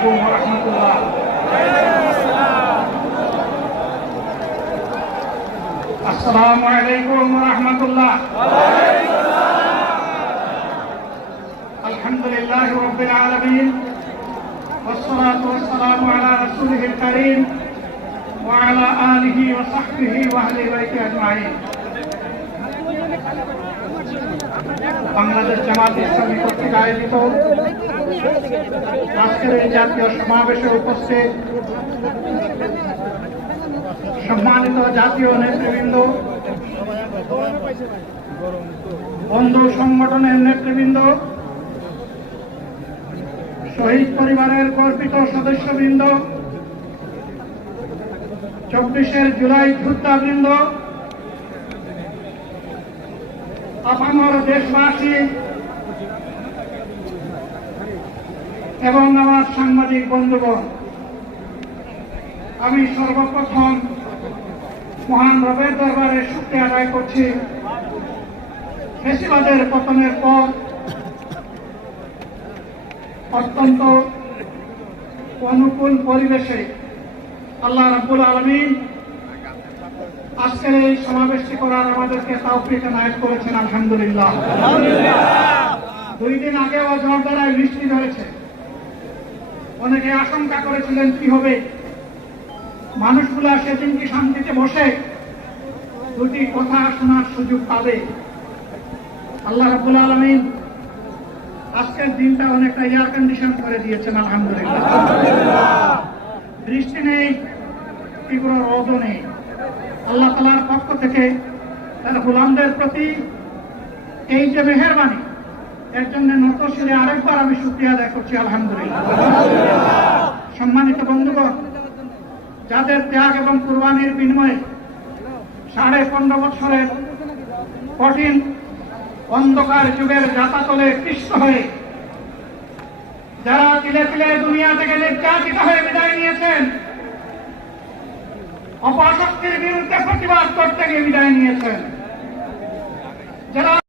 আলাইকুম ওয়া রাহমাতুল্লাহ। আসসালামু আলাইকুম ওয়া রাহমাতুল্লাহ। আলহামদুলিল্লাহি রাব্বিল আলামিন والصلاة والسلام على رسوله الكريم وعلى آله وصحبه وأهل بيته أجمعين। বাংলাদেশ জামাত ইসলামী কর্তৃক আয়োজিত আজকের এই জাতীয় সমাবেশে উপস্থিত সম্মানিত জাতীয় নেতৃবৃন্দ, বন্ধু সংগঠনের নেতৃবৃন্দ, শহীদ পরিবারের গর্বিত সদস্যবৃন্দ, 24 জুলাই যোদ্ধাবৃন্দ, আপামর দেশবাসী এবং আমার সাংবাদিক বন্ধুগণ, আমি সর্বপ্রথম মহান রবের দরবারে শুকরিয়া আদায় করছি। ফ্যাসিবাদের পতনের পর অত্যন্ত অনুকূল পরিবেশে আল্লাহ রাব্বুল আলামিন আজকের এই সমাবেশটি করার আমাদেরকে তাওফিক এনায়েত করেছেন, আলহামদুলিল্লাহ। 2 দিন আগেও জোরদারায় বৃষ্টি ধরেছে। অনেকে আশঙ্কা করেছিলেন কি হবে, মানুষগুলা সেদিন কি শান্তিতে বসে দুটি কথা শোনার সুযোগ পাবে। আল্লাহ রাব্বুল আলামিন আজকের দিনটা অনেকটা এয়ার কন্ডিশন করে দিয়েছেন, আলহামদুলিল্লাহ। বৃষ্টি নেই, তীব্র রোদও নেই। আল্লাহ তাআলার পক্ষ থেকে তার গোলামদের প্রতি এই যে মেহেরবানি, এর জন্য নতশিরে আরেকবার আমি শুকরিয়া আদায় করছি, আলহামদুলিল্লাহ। সম্মানিত বন্ধুগণ, যাদের ত্যাগ এবং কুরবানির বিনিময়ে 15.5 বছরের কঠিন অন্ধকার যুগের যাতাতলে পিষ্ট হয়ে যারা তিলে তিলে দুনিয়া থেকে নির্যাতিত হয়ে বিদায় নিয়েছেন, অপশক্তির বিরুদ্ধে প্রতিবাদ করতে গিয়ে বিদায় নিয়েছেন,